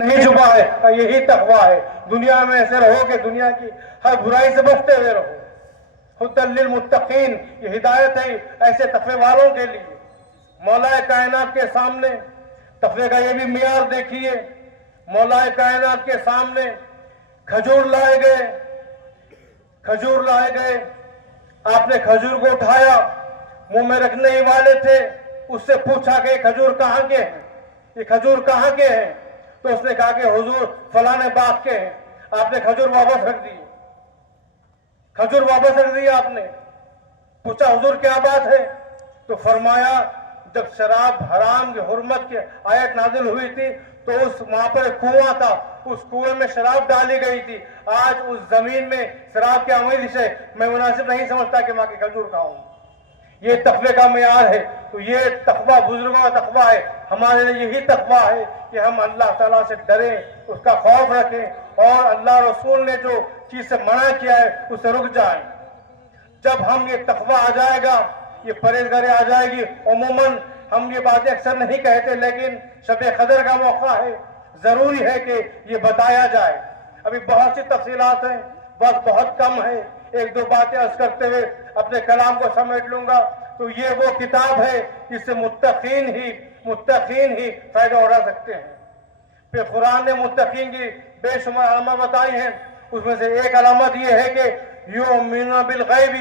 نہیں چھپا ہے، یہی تقویٰ ہے۔ دنیا میں ایسے رہو کہ دنیا کی ہر برائی سے بچتے ہوئے رہو۔ ہدی للمتقین، یہ ہدایت ہے ایسے تقوی والوں کے لیے۔ مولا کائنات کے سامنے تقوی کا یہ بھی معیار دیکھیے، مولا کائنات کے سامنے کھجور لائے گئے، کھجور لائے گئے، آپ نے کھجور کو اٹھایا، منہ میں رکھنے ہی والے تھے، اس سے پوچھا کہ یہ کھجور کہاں کے ہیں، یہ کھجور کہاں کے ہیں؟ تو اس نے کہا کہ حضور فلاں باغ کے ہیں۔ آپ نے کھجور واپس رکھ دی، کھجور واپس رکھ دی آپ نے۔ پوچھا حضور کیا بات ہے؟ تو فرمایا جب شراب حرام کی حرمت کی آیت نازل ہوئی تھی تو اس وہاں پر ایک کنواں تھا، اس کنویں میں شراب ڈالی گئی تھی، آج اس زمین میں شراب کی آمیزش ہے، میں مناسب نہیں سمجھتا کہ وہاں کی کھجور کھاؤں۔ یہ تقوی کا معیار ہے۔ تو یہ تقوی بزرگوں کا تقوی ہے، ہمارے لیے یہی تقوی ہے کہ ہم اللہ تعالیٰ سے ڈریں، اس کا خوف رکھیں، اور اللہ رسول نے جو چیز سے منع کیا ہے اس سے رک جائیں۔ جب ہم یہ تقوی آ جائے گا، یہ پرہیزگاری آ جائے گی، عموماً ہم یہ باتیں اکثر نہیں کہتے، لیکن شب قدر کا موقع ہے، ضروری ہے کہ یہ بتایا جائے۔ ابھی بہت سی تفصیلات ہیں، وقت بہت کم ہے، ایک دو باتیں عرض کرتے ہوئے اپنے کلام کو سمیٹ لوں گا۔ تو یہ وہ کتاب ہے جس سے متقین ہی فائدہ اٹھا سکتے ہیں۔ پھر قرآن نے متقین کی بے شمار علامات بتائی ہیں، اس میں سے ایک علامت یہ ہے کہ یؤمنون بالغیب،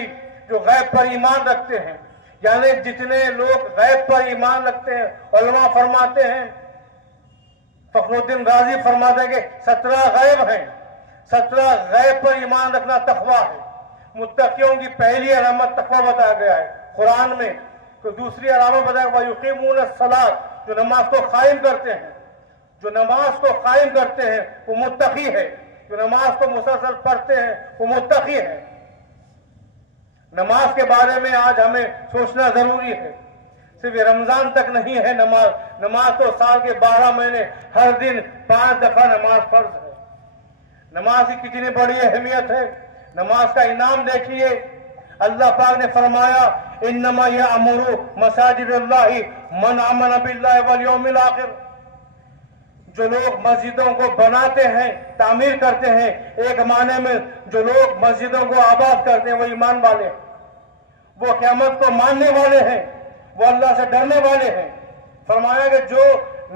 جو غیب پر ایمان رکھتے ہیں، یعنی جتنے لوگ غیب پر ایمان رکھتے ہیں، علماء فرماتے ہیں، فخر الدین غازی فرماتے ہیں کہ 17 غیب ہیں، 17 غیب پر ایمان رکھنا تقوی ہے۔ متقیوں کی پہلی علامت تقوی بتایا گیا ہے قرآن میں۔ تو دوسری علامت بتایا گیا وَيُقِيمُونَ الصَّلَاةَ، جو نماز کو قائم کرتے ہیں، جو نماز کو قائم کرتے ہیں وہ متقی ہے، جو نماز کو مسلسل پڑھتے ہیں وہ متقی ہے۔ نماز کے بارے میں آج ہمیں سوچنا ضروری ہے، صرف یہ رمضان تک نہیں ہے نماز تو سال کے 12 مہینے ہر دن 5 دفعہ نماز فرض ہے۔ نماز کی کتنی بڑی اہمیت ہے، نماز کا انعام دیکھیے۔ اللہ پاک نے فرمایا انما یعمر مساجد اللہ من آمن باللہ والیوم الآخر، جو لوگ مسجدوں کو بناتے ہیں، تعمیر کرتے ہیں، ایک معنی میں جو لوگ مسجدوں کو آباد کرتے ہیں وہ ایمان والے ہیں، وہ قیامت کو ماننے والے ہیں، وہ اللہ سے ڈرنے والے ہیں۔ فرمایا کہ جو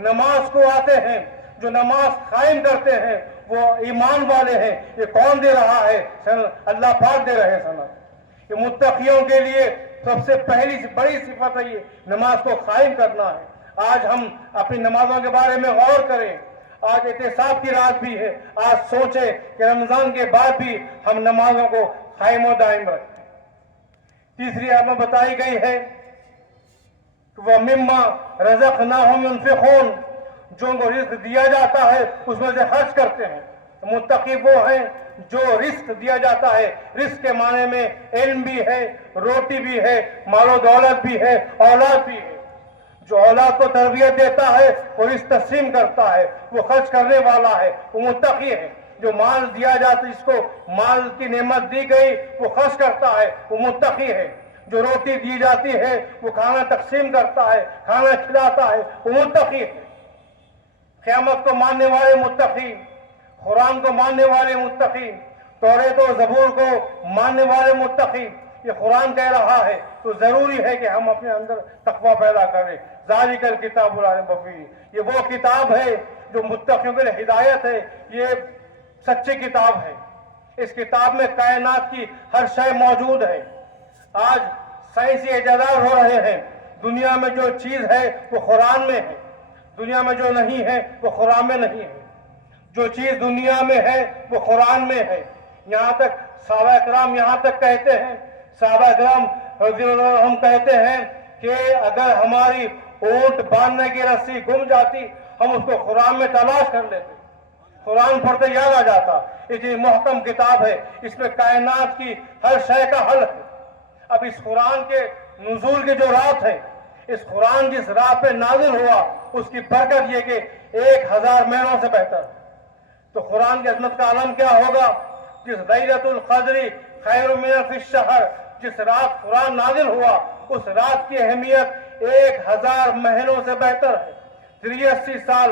نماز کو آتے ہیں، جو نماز قائم کرتے ہیں وہ ایمان والے ہیں۔ یہ کون دے رہا ہے؟ اللہ پاک دے رہے ہیں سند۔ یہ متقیوں کے لیے سب سے پہلی بڑی صفت ہے، یہ نماز کو قائم کرنا ہے۔ آج ہم اپنی نمازوں کے بارے میں غور کریں، آج اعتصاب کی رات بھی ہے، آج سوچیں کہ رمضان کے بعد بھی ہم نمازوں کو قائم و دائم رکھیں۔ تیسری ہمیں بتائی گئی ہے وَمِمَّا رَزَقْنَاهُمْ يُنْفِقُونَ، جو ان کو رزق دیا جاتا ہے اس میں سے خرچ کرتے ہیں۔ متقی وہ ہیں جو رزق دیا جاتا ہے، رزق کے معنی میں علم بھی ہے، روٹی بھی ہے، مال و دولت بھی ہے، اولاد بھی ہے۔ جو اولاد کو تربیت دیتا ہے وہ رزق تقسیم کرتا ہے، وہ خرچ کرنے والا ہے، وہ متقی ہے۔ جو مال دیا جاتا ہے، جس کو مال کی نعمت دی گئی وہ خرچ کرتا ہے، وہ متقی ہے۔ جو روٹی دی جاتی ہے وہ کھانا تقسیم کرتا ہے، کھانا کھلاتا ہے، وہ متقی ہے۔ قیامت کو ماننے والے متقی، قرآن کو ماننے والے متقی، توریت و زبور کو ماننے والے متقی، یہ قرآن کہہ رہا ہے تو ضروری ہے کہ ہم اپنے اندر تقوی پیدا کریں۔ ذالک الکتاب لا ریب فیہ، یہ وہ کتاب ہے جو متقیوں کے لیے ہدایت ہے، یہ سچی کتاب ہے۔ اس کتاب میں کائنات کی ہر شے موجود ہے۔ آج سائنسی ایجادات ہو رہے ہیں، دنیا میں جو چیز ہے وہ قرآن میں ہے، دنیا میں جو نہیں ہے وہ قرآن میں نہیں ہے۔ جو چیز دنیا میں ہے وہ قرآن میں ہے۔ یہاں تک صحابہ کرام یہاں تک کہتے ہیں، صحابہ کرام رضی اللہ عنہم کہتے ہیں کہ اگر ہماری اونٹ باندھنے کی رسی گم جاتی ہم اس کو قرآن میں تلاش کر لیتے، قرآن پڑھتے یاد آ جاتا۔ اتنی محکم کتاب ہے، اس میں کائنات کی ہر شے کا حل ہے۔ اب اس قرآن کے نزول کی جو رات ہے، اس قرآن جس رات پہ نازل ہوا اس کی برکت یہ کہ 1000 مہینوں سے بہتر ہے۔ تو قرآن کی عظمت کا عالم کیا ہوگا؟ جس لیلۃ القدر خیر من الف الشہر، جس رات قرآن نازل ہوا اس رات کی اہمیت 1000 مہینوں سے بہتر ہے۔ 83 سال